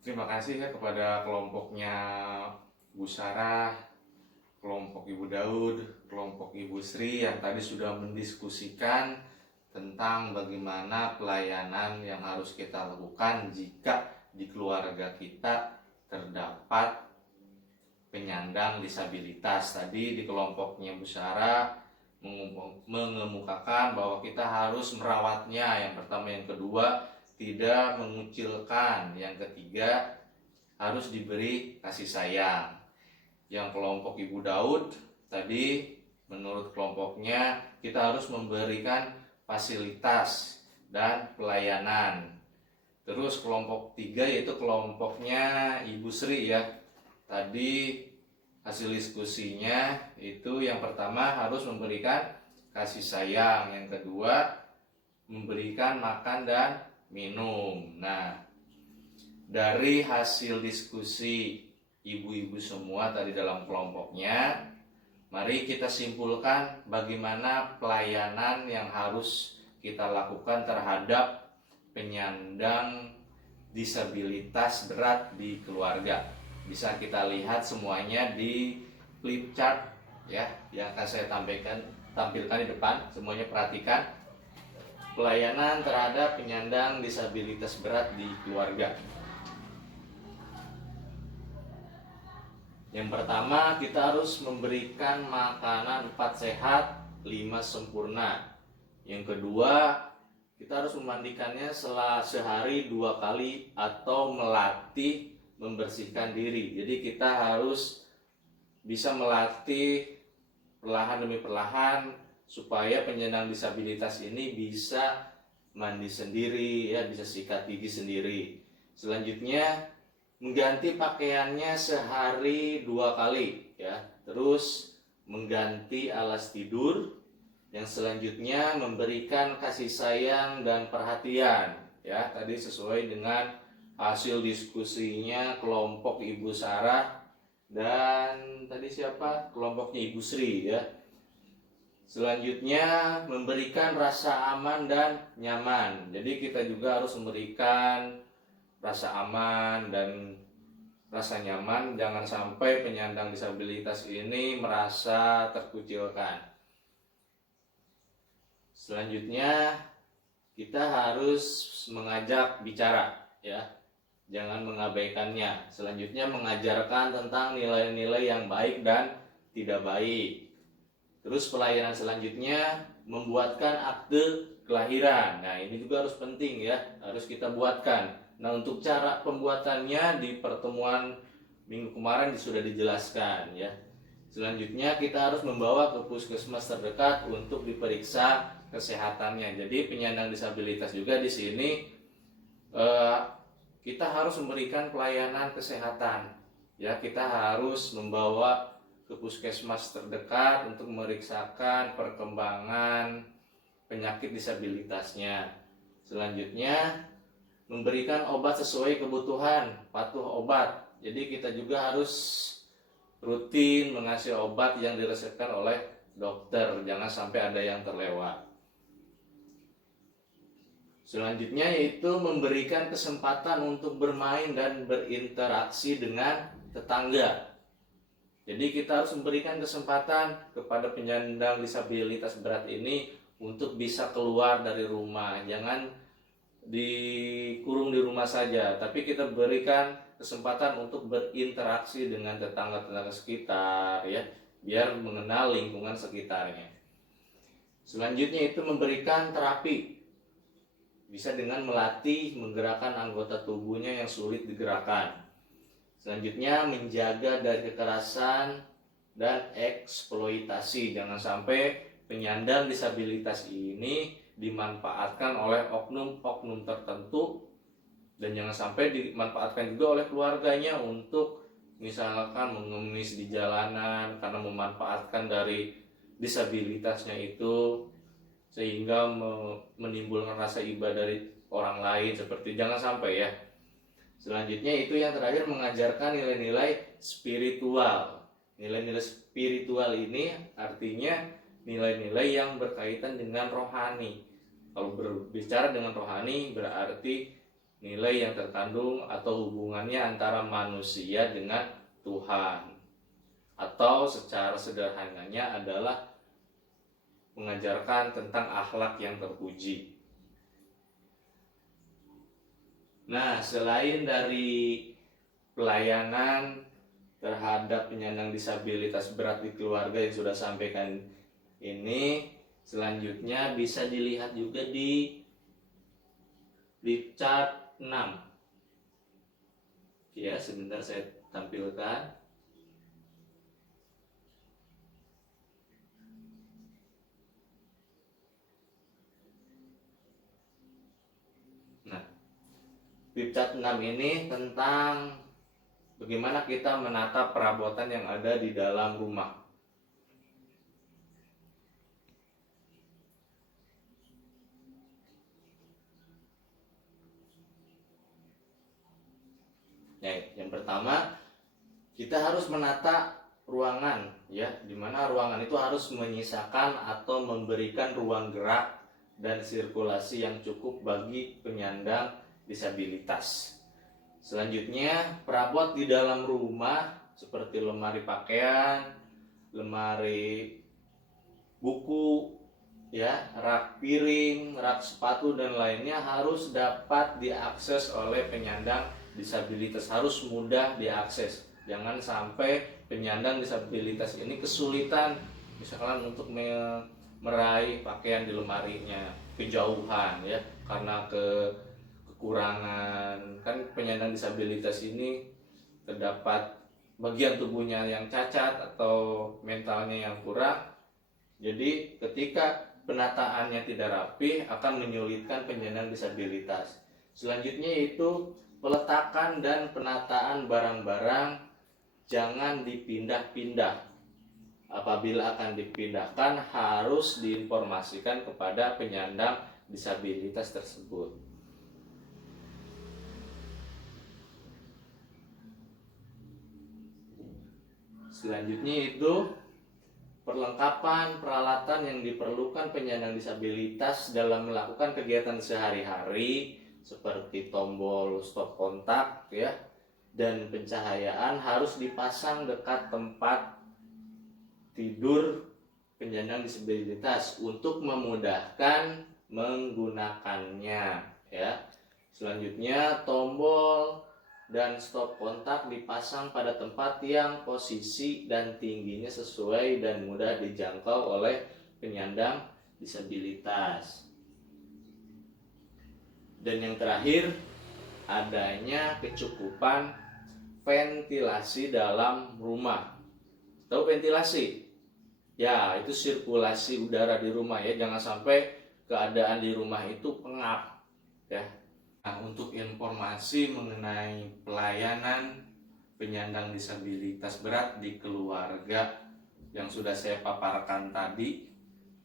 Terima kasih ya kepada kelompoknya Bu Sarah, kelompok Ibu Daud, kelompok Ibu Sri yang tadi sudah mendiskusikan tentang bagaimana pelayanan yang harus kita lakukan jika di keluarga kita terdapat penyandang disabilitas. Tadi di kelompoknya Bu Sarah mengemukakan bahwa kita harus merawatnya, yang pertama, yang kedua tidak mengucilkan, yang ketiga harus diberi kasih sayang. Yang kelompok Ibu Daud tadi, menurut kelompoknya kita harus memberikan fasilitas dan pelayanan. Terus kelompok tiga yaitu kelompoknya Ibu Sri ya. Tadi hasil diskusinya itu yang pertama harus memberikan kasih sayang, yang kedua memberikan makan dan minum. Nah, dari hasil diskusi ibu-ibu semua tadi dalam kelompoknya, mari kita simpulkan bagaimana pelayanan yang harus kita lakukan terhadap penyandang disabilitas berat di keluarga. Bisa kita lihat semuanya di flip chart ya, yang akan saya tampilkan di depan. Semuanya perhatikan pelayanan terhadap penyandang disabilitas berat di keluarga. Yang pertama, kita harus memberikan makanan 4 sehat, 5 sempurna. Yang kedua, kita harus memandikannya sehari 2 kali atau melatih membersihkan diri. Jadi kita harus bisa melatih perlahan demi perlahan supaya penyandang disabilitas ini bisa mandi sendiri ya, bisa sikat gigi sendiri. Selanjutnya, mengganti pakaiannya sehari 2 kali ya. Terus mengganti alas tidur. Yang selanjutnya memberikan kasih sayang dan perhatian ya. Tadi sesuai dengan hasil diskusinya kelompok Ibu Sarah dan tadi siapa? Kelompoknya Ibu Sri ya. Selanjutnya memberikan rasa aman dan nyaman. Jadi kita juga harus memberikan rasa aman dan rasa nyaman. Jangan sampai penyandang disabilitas ini merasa terkucilkan. Selanjutnya kita harus mengajak bicara ya, jangan mengabaikannya. Selanjutnya mengajarkan tentang nilai-nilai yang baik dan tidak baik. Terus pelayanan selanjutnya membuatkan akte kelahiran. Nah, ini juga harus penting ya, harus kita buatkan. Nah, untuk cara pembuatannya di pertemuan minggu kemarin sudah dijelaskan ya. Selanjutnya kita harus membawa ke puskesmas terdekat untuk diperiksa kesehatannya. Jadi penyandang disabilitas juga di sini kita harus memberikan pelayanan kesehatan. Ya, kita harus membawa ke puskesmas terdekat untuk memeriksakan perkembangan penyakit disabilitasnya. Selanjutnya memberikan obat sesuai kebutuhan, patuh obat. Jadi kita juga harus rutin mengasih obat yang diresepkan oleh dokter, jangan sampai ada yang terlewat. Selanjutnya yaitu memberikan kesempatan untuk bermain dan berinteraksi dengan tetangga. Jadi kita harus memberikan kesempatan kepada penyandang disabilitas berat ini untuk bisa keluar dari rumah. Jangan dikurung di rumah saja, tapi kita berikan kesempatan untuk berinteraksi dengan tetangga-tetangga sekitar ya, biar mengenal lingkungan sekitarnya. Selanjutnya itu memberikan terapi. Bisa dengan melatih menggerakkan anggota tubuhnya yang sulit digerakkan. Selanjutnya menjaga dari kekerasan dan eksploitasi. Jangan sampai penyandang disabilitas ini dimanfaatkan oleh oknum-oknum tertentu, dan jangan sampai dimanfaatkan juga oleh keluarganya untuk misalkan mengemis di jalanan karena memanfaatkan dari disabilitasnya itu sehingga menimbulkan rasa iba dari orang lain, seperti jangan sampai ya. Selanjutnya itu yang terakhir, mengajarkan nilai-nilai spiritual. Nilai-nilai spiritual ini artinya nilai-nilai yang berkaitan dengan rohani. Kalau berbicara dengan rohani berarti nilai yang terkandung atau hubungannya antara manusia dengan Tuhan. Atau secara sederhananya adalah mengajarkan tentang akhlak yang terpuji. Nah, selain dari pelayanan terhadap penyandang disabilitas berat di keluarga yang sudah sampaikan ini, selanjutnya bisa dilihat juga di chart 6. Ya, sebentar saya tampilkan. Nah, di chart 6 ini tentang bagaimana kita menata perabotan yang ada di dalam rumah. Nah, yang pertama kita harus menata ruangan, ya, dimana ruangan itu harus menyisakan atau memberikan ruang gerak dan sirkulasi yang cukup bagi penyandang disabilitas. Selanjutnya, perabot di dalam rumah seperti lemari pakaian, lemari buku, ya, rak piring, rak sepatu dan lainnya harus dapat diakses oleh penyandang disabilitas, harus mudah diakses. Jangan sampai penyandang disabilitas ini kesulitan misalkan untuk meraih pakaian di lemarinya, kejauhan, ya, karena kekurangan. Kan penyandang disabilitas ini terdapat bagian tubuhnya yang cacat atau mentalnya yang kurang. Jadi ketika penataannya tidak rapi akan menyulitkan penyandang disabilitas. Selanjutnya yaitu peletakan dan penataan barang-barang jangan dipindah-pindah. Apabila akan dipindahkan harus diinformasikan kepada penyandang disabilitas tersebut. Selanjutnya itu perlengkapan peralatan yang diperlukan penyandang disabilitas dalam melakukan kegiatan sehari-hari seperti tombol stop kontak, ya, dan pencahayaan harus dipasang dekat tempat tidur penyandang disabilitas untuk memudahkan menggunakannya, ya. Selanjutnya tombol dan stop kontak dipasang pada tempat yang posisi dan tingginya sesuai dan mudah dijangkau oleh penyandang disabilitas. Dan yang terakhir, adanya kecukupan ventilasi dalam rumah. Tahu ventilasi? Ya, itu sirkulasi udara di rumah, ya. Jangan sampai keadaan di rumah itu pengap, ya. Nah, untuk informasi mengenai pelayanan penyandang disabilitas berat di keluarga yang sudah saya paparkan tadi,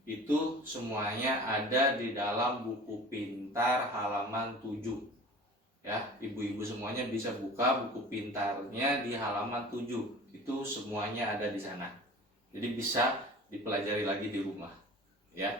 itu semuanya ada di dalam buku pintar halaman 7. Ya, ibu-ibu semuanya bisa buka buku pintarnya di halaman 7. Itu semuanya ada di sana. Jadi bisa dipelajari lagi di rumah, ya.